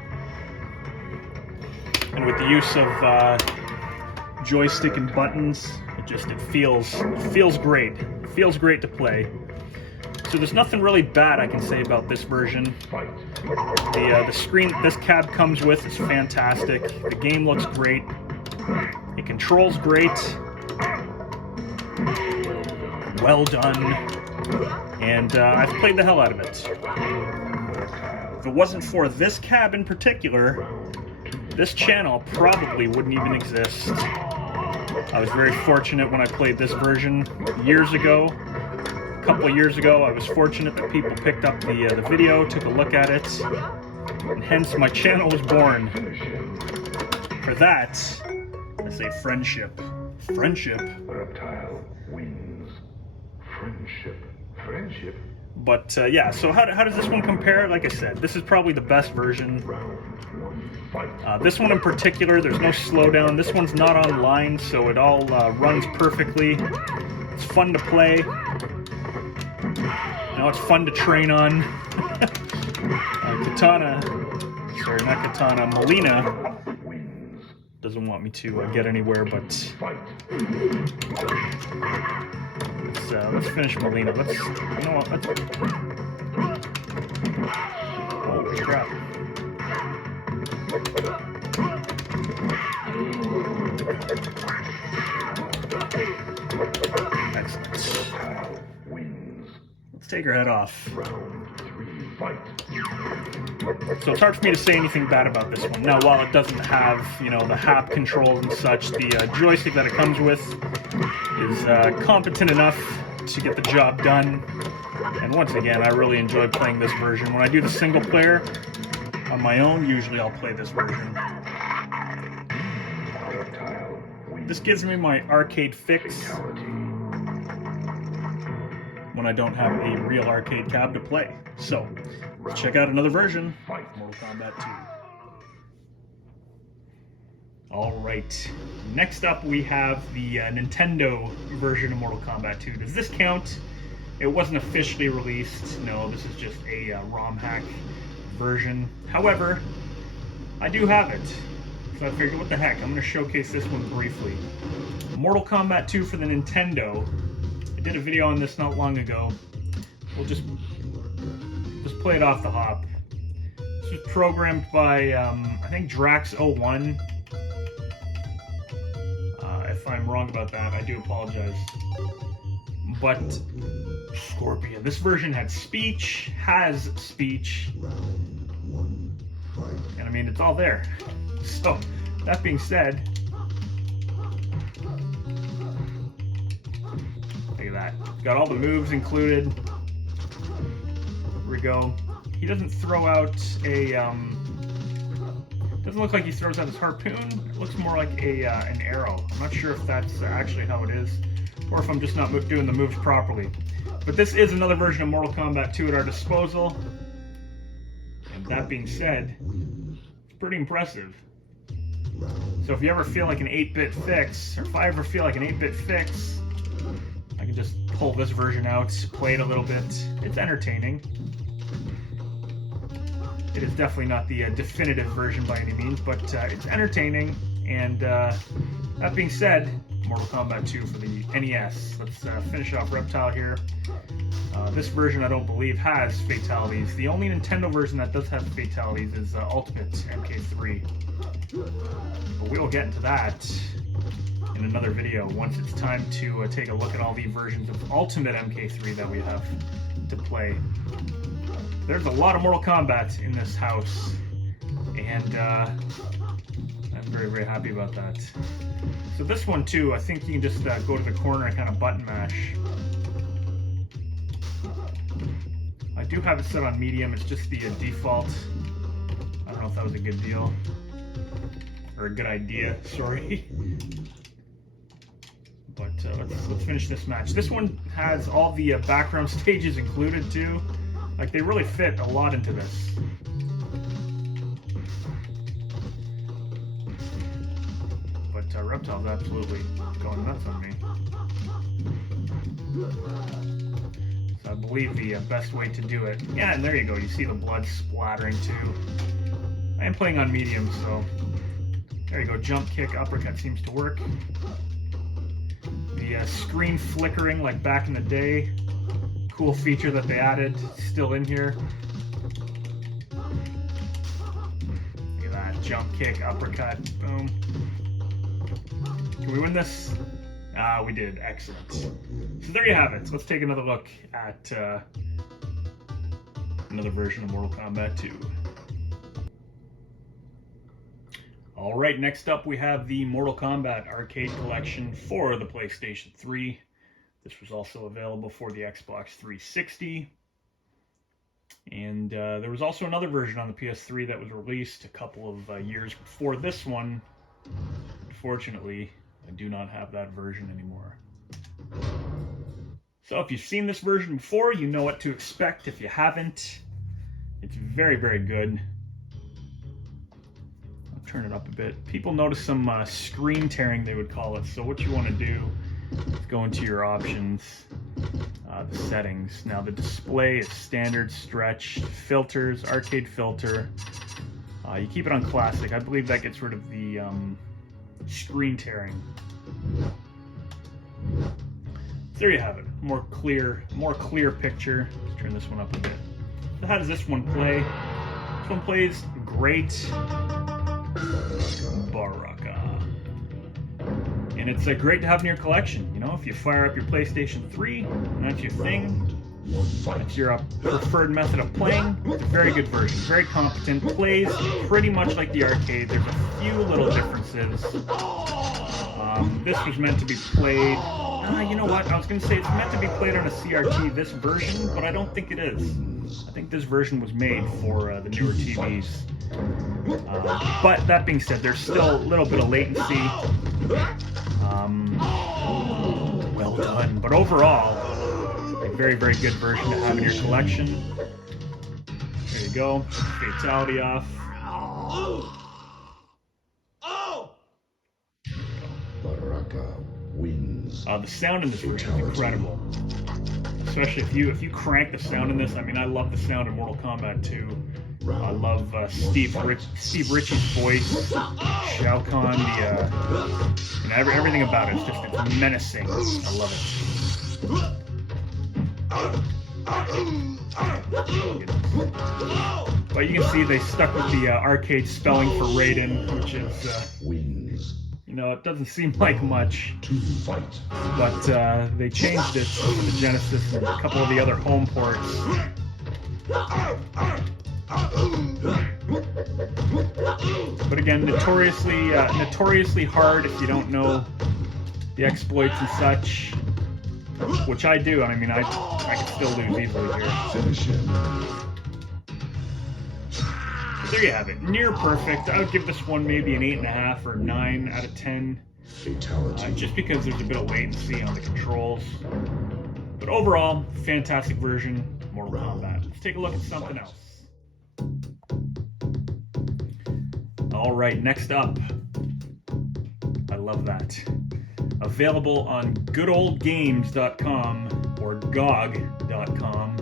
and with the use of joystick and buttons, it feels great. It feels great to play. So there's nothing really bad I can say about this version. The screen this cab comes with is fantastic. The game looks great. It controls great. Well done. And I've played the hell out of it. If it wasn't for this cab in particular, this channel probably wouldn't even exist. I was very fortunate when I played this version years ago. A couple of years ago, I was fortunate that people picked up the video, took a look at it, and hence my channel was born. For that, I say friendship. Friendship. Reptile wins. Friendship. Friendship. But yeah, so how does this one compare? Like I said, this is probably the best version. This one in particular, there's no slowdown. This one's not online, so it all runs perfectly. It's fun to play. You know, it's fun to train on. Melina doesn't want me to get anywhere, but let's finish Melina. You know what? Holy crap. Excellent. Let's take her head off. So it's hard for me to say anything bad about this one. Now, while it doesn't have, you know, the hap controls and such, the joystick that it comes with is competent enough to get the job done. And once again, I really enjoy playing this version. When I do the single player on my own, usually I'll play this version. This gives me my arcade fix when I don't have a real arcade cab to play. So, let's check out another version, Mortal Kombat 2. Alright, next up we have the Nintendo version of Mortal Kombat 2. Does this count? It wasn't officially released. No, this is just a ROM hack version. However, I do have it. So I figured, what the heck, I'm going to showcase this one briefly. Mortal Kombat 2 for the Nintendo. I did a video on this not long ago. We'll just play it off the hop. This was programmed by, I think, Drax01. If I'm wrong about that, I do apologize. But Scorpion. This version had speech, has speech, and I mean, it's all there. So, that being said, look at that. Got all the moves included. Here we go. He doesn't throw out a, doesn't look like he throws out his harpoon. It looks more like an arrow. I'm not sure if that's actually how it is, or if I'm just not doing the moves properly. But this is another version of Mortal Kombat 2 at our disposal. And that being said, it's pretty impressive. So if you ever feel like an 8-bit fix, or if I ever feel like an 8-bit fix, I can just pull this version out, play it a little bit. It's entertaining. It is definitely not the definitive version by any means, but it's entertaining. And that being said, Mortal Kombat 2 for the NES. Let's finish off Reptile here. This version, I don't believe, has fatalities. The only Nintendo version that does have fatalities is Ultimate MK3. But we will get into that in another video once it's time to take a look at all the versions of Ultimate MK3 that we have to play. There's a lot of Mortal Kombat in this house, and I'm very, very happy about that. So this one too, I think you can just go to the corner and kind of button mash. I do have it set on medium, it's just the default. I don't know if that was a good deal, or a good idea, sorry. But let's finish this match. This one has all the background stages included too. Like, they really fit a lot into this. But Reptile's absolutely going nuts on me. So I believe the best way to do it... Yeah, and there you go. You see the blood splattering too. I am playing on medium, so... There you go. Jump, kick, uppercut seems to work. The screen flickering like back in the day. Cool feature that they added, still in here. Look at that, jump, kick, uppercut, boom. Can we win this? Ah, we did, excellent. So there you have it. So let's take another look at another version of Mortal Kombat 2. Alright, next up we have the Mortal Kombat Arcade Collection for the PlayStation 3. This was also available for the Xbox 360. And there was also another version on the PS3 that was released a couple of years before this one. Unfortunately, I do not have that version anymore. So if you've seen this version before, you know what to expect. If you haven't, it's very, very good. I'll turn it up a bit. People notice some screen tearing, they would call it. So what you want to do, go into your options, the settings. Now the display is standard, stretched, filters, arcade filter. You keep it on classic. I believe that gets rid of the screen tearing. So there you have it. More clear picture. Let's turn this one up a bit. So how does this one play? This one plays great. Baraka. And it's great to have in your collection. You know, if you fire up your PlayStation 3, and that's your thing, that's your preferred method of playing, it's a very good version. Very competent. Plays pretty much like the arcade. There's a few little differences. This was meant to be played... you know what? I was going to say it's meant to be played on a CRT, this version, but I don't think it is. I think this version was made for the newer TVs. But that being said, there's still a little bit of latency. Well done. But overall, a very, very good version to have in your collection. There you go. Fatality off. Baraka wins. The sound in this version is incredible. Especially if you crank the sound in this. I mean, I love the sound of Mortal Kombat 2. I love Steve Ritchie's voice, Shao Kahn, everything about it. It's menacing. I love it. But you can see they stuck with the arcade spelling for Raiden, which is, you know, it doesn't seem like much, but they changed it for the Genesis and a couple of the other home ports. But again, notoriously hard if you don't know the exploits and such, which I do. I mean, I can still lose easily here. But there you have it, near perfect. I would give this one maybe an 8.5 or 9 out of 10, just because there's a bit of latency on the controls. But overall, fantastic version of Mortal Kombat. Let's take a look at something else. Alright, next up, I love that. Available on goodoldgames.com or GOG.com,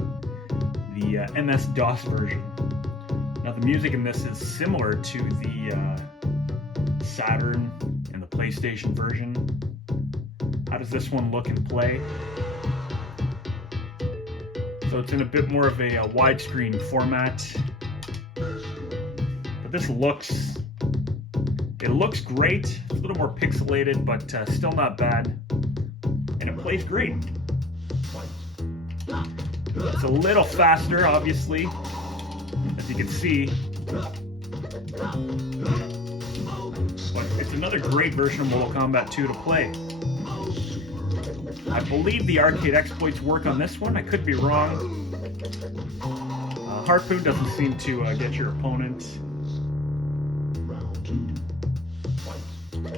the MS-DOS version. Now the music in this is similar to the Saturn and the PlayStation version. How does this one look and play? So it's in a bit more of a widescreen format. But this looks great. It's a little more pixelated, but still not bad. And it plays great. It's a little faster, obviously, as you can see. But it's another great version of Mortal Kombat 2 to play. I believe the arcade exploits work on this one. I could be wrong. Harpoon doesn't seem to get your opponent.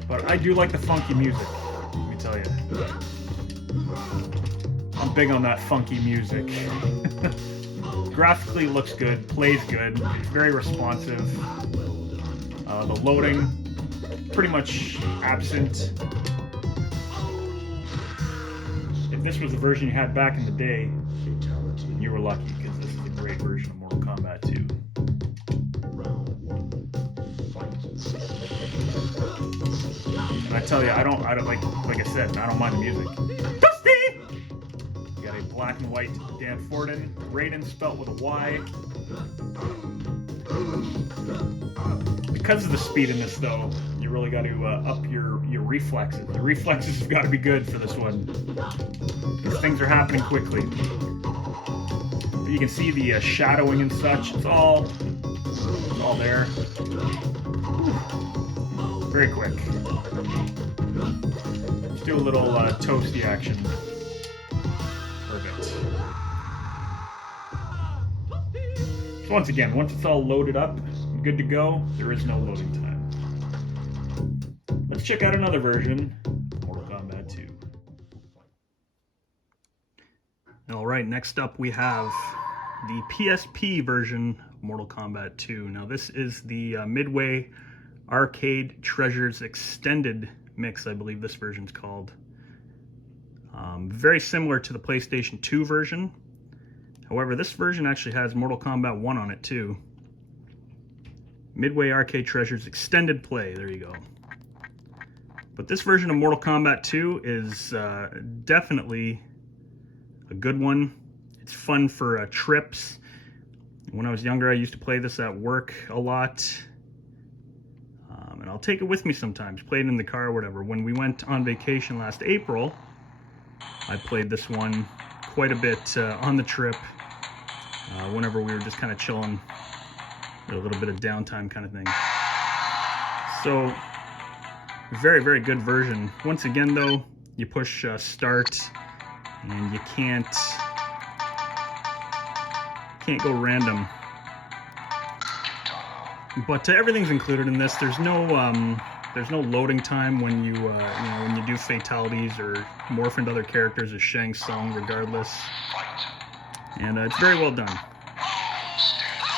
But I do like the funky music, let me tell you. I'm big on that funky music. Graphically looks good, plays good, it's very responsive. The loading, pretty much absent. If this was the version you had back in the day, you were lucky, because this is a great version of Mortal Kombat 2. And I tell you, I don't like I said, I don't mind the music. Dusty! You got a black and white Dan Forden, Raiden spelt with a Y. Because of the speed in this, though, you really got to up your reflexes. The reflexes have got to be good for this one, because things are happening quickly. But you can see the shadowing and such. It's all there. Very quick. Let's do a little toasty action. Perfect. So once again, once it's all loaded up, good to go, there is no loading time. Let's check out another version, Mortal Kombat 2. Alright, next up we have the PSP version of Mortal Kombat 2. Now this is the Midway Arcade Treasures Extended Mix, I believe this version's called. Very similar to the PlayStation 2 version. However, this version actually has Mortal Kombat 1 on it too. Midway Arcade Treasures Extended Play, there you go. But this version of Mortal Kombat 2 is definitely a good one. It's fun for trips. When I was younger, I used to play this at work a lot. And I'll take it with me sometimes, play it in the car or whatever. When we went on vacation last April, I played this one quite a bit on the trip, whenever we were just kind of chilling, a little bit of downtime kind of thing. So, very, very good version. Once again though, you push start, and you can't go random. But everything's included in this. There's no loading time when you when you do fatalities or morph into other characters as Shang Tsung, regardless. And it's very well done.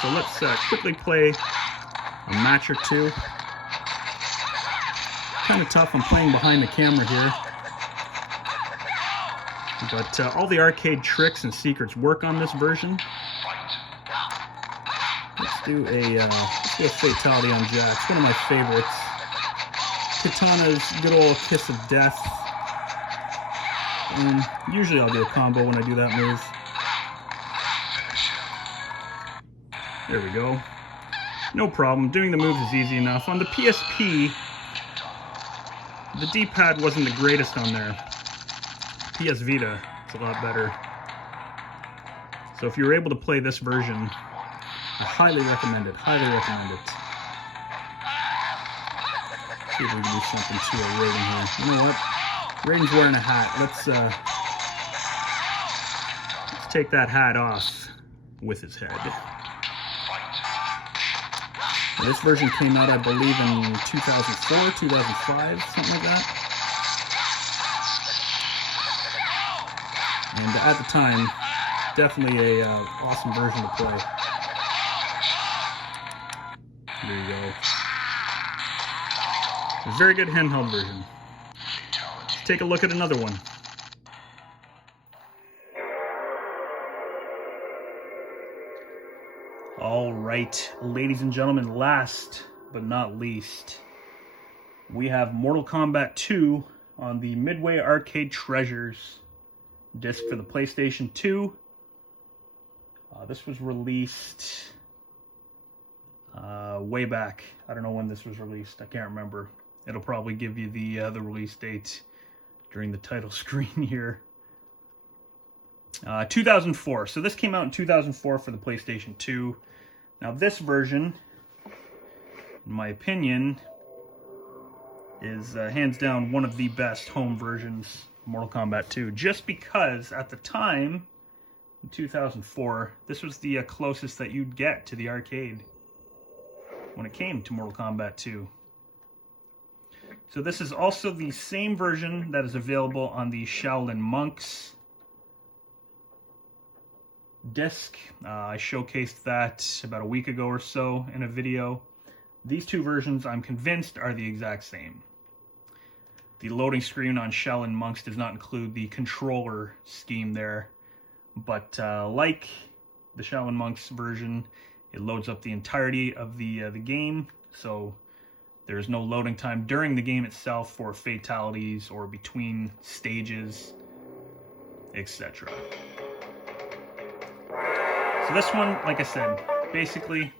So let's quickly play a match or two. Kind of tough. I'm playing behind the camera here, but all the arcade tricks and secrets work on this version. Let's Let's do a Fatality on Jack. It's one of my favorites. Katana's good old kiss of death. And usually I'll do a combo when I do that move. There we go. No problem. Doing the moves is easy enough. On the PSP, the D-pad wasn't the greatest on there. PSVita, it's a lot better. So if you're able to play this version, I highly recommend it. Highly recommend it. Let's see if we can do something to a Raiden here. You know what? Raiden's wearing a hat. Let's take that hat off with his head. Now, this version came out, I believe, in 2004, 2005, something like that. And at the time, definitely a awesome version to play. There you go. A very good handheld version. Let's take a look at another one. All right, ladies and gentlemen, last but not least, we have Mortal Kombat 2 on the Midway Arcade Treasures disc for the PlayStation 2. This was released way back. I don't know when this was released. I can't remember. It'll probably give you the release date during the title screen here. 2004. So this came out in 2004 for the PlayStation 2. Now this version, in my opinion, is hands down one of the best home versions of Mortal Kombat 2. Just because at the time, in 2004, this was the closest that you'd get to the arcade when it came to Mortal Kombat 2. So this is also the same version that is available on the Shaolin Monks disc. I showcased that about a week ago or so in a video. These two versions, I'm convinced, are the exact same. The loading screen on Shaolin Monks does not include the controller scheme there, but like the Shaolin Monks version, it loads up the entirety of the game, so there is no loading time during the game itself for fatalities or between stages, etc. So this one, like I said, basically,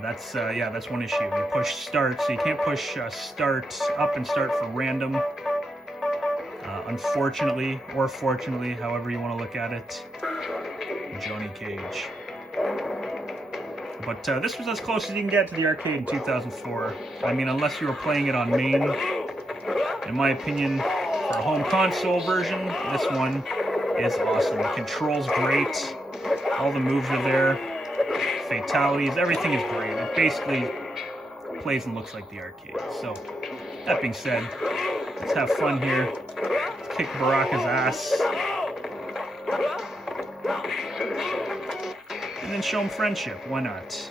that's one issue. You push start, so you can't push start up and start for random. Unfortunately, or fortunately, however you want to look at it, Johnny Cage. But this was as close as you can get to the arcade in 2004. I mean, unless you were playing it on MAME. In my opinion, for a home console version, this one is awesome. The control's great. All the moves are there. Fatalities, everything is great. It basically plays and looks like the arcade. So, that being said, let's have fun here. Let's kick Baraka's ass. And then show him friendship. Why not?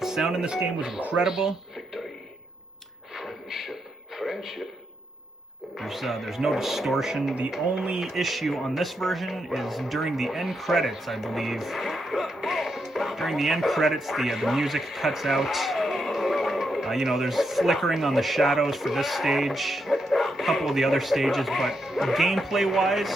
The sound in this game was incredible. There's no distortion. The only issue on this version is during the end credits, I believe. During the end credits, the music cuts out. You know, there's flickering on the shadows for this stage, a couple of the other stages, but gameplay-wise,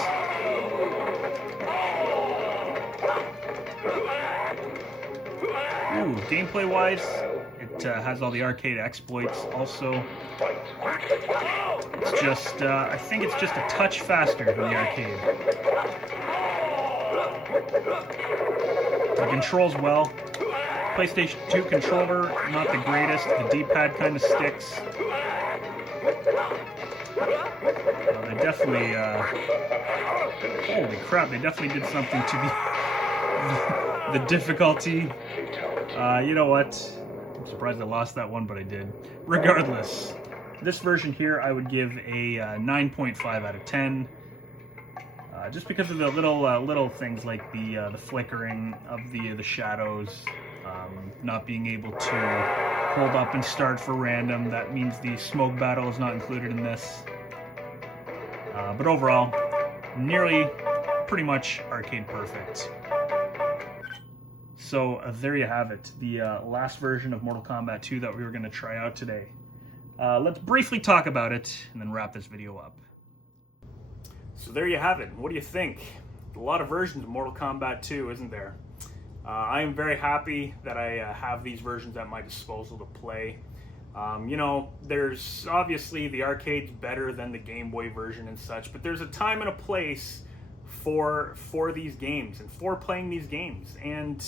it has all the arcade exploits also. It's just, I think it's just a touch faster than the arcade. The controls well. PlayStation 2 controller, not the greatest. The D-pad kind of sticks. They definitely, holy crap, they definitely did something to the difficulty. You know what? I'm surprised I lost that one, but I did. Regardless, this version here I would give a 9.5 out of 10. Just because of the little things like the flickering of the shadows, not being able to hold up and start for random. That means the smoke battle is not included in this. But overall, nearly pretty much arcade perfect. So there you have it, the last version of Mortal Kombat 2 that we were going to try out today. Let's briefly talk about it and then wrap this video up. So there you have it. What do you think? A lot of versions of Mortal Kombat 2, isn't there? I am very happy that I have these versions at my disposal to play. You know, there's obviously the arcade's better than the Game Boy version and such, but there's a time and a place for these games and for playing these games. And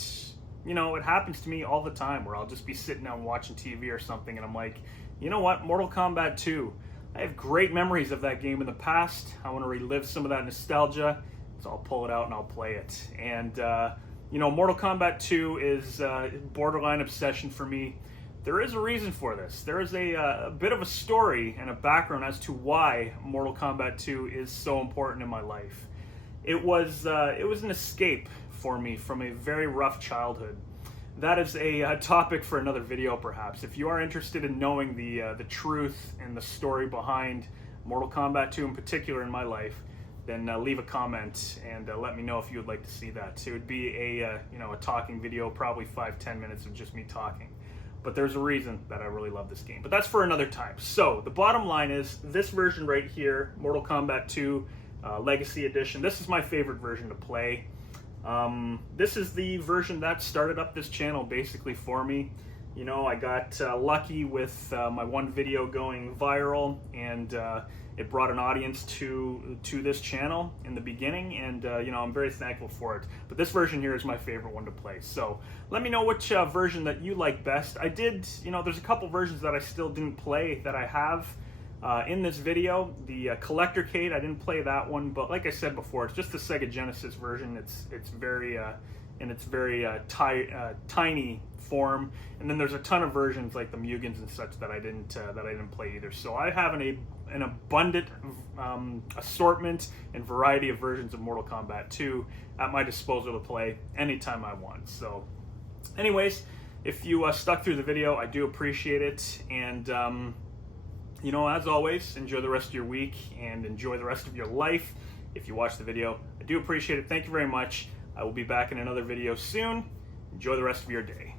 you know, it happens to me all the time where I'll just be sitting down watching TV or something and I'm like, you know what, Mortal Kombat 2, I have great memories of that game in the past. I want to relive some of that nostalgia, so I'll pull it out and I'll play it. And you know, Mortal Kombat 2 is borderline obsession for me. There is a reason for this. There is a bit of a story and a background as to why Mortal Kombat 2 is so important in my life. It was an escape for me from a very rough childhood. That is a topic for another video, perhaps. If you are interested in knowing the truth and the story behind Mortal Kombat 2 in particular in my life, then leave a comment and let me know if you would like to see that. So it would be a you know, a talking video, probably 5-10 minutes of just me talking. But there's a reason that I really love this game. But that's for another time. So the bottom line is this version right here, Mortal Kombat 2 Legacy Edition. This is my favorite version to play. This is the version that started up this channel basically for me. You know, I got lucky with my one video going viral, and it brought an audience to this channel in the beginning, and you know, I'm very thankful for it. But this version here is my favorite one to play. So let me know which version that you like best. I did, you know, there's a couple versions that I still didn't play that I have in this video. The Collectorcade, I didn't play that one, but like I said before, it's just the Sega Genesis version. It's very in its very tiny form, and then there's a ton of versions like the Mugans and such that I didn't play either. So I have an abundant assortment and variety of versions of Mortal Kombat 2 at my disposal to play anytime I want. So anyways, if you stuck through the video, I do appreciate it, and you know, as always, enjoy the rest of your week and enjoy the rest of your life. If you watch the video, I do appreciate it. Thank you very much. I will be back in another video soon. Enjoy the rest of your day.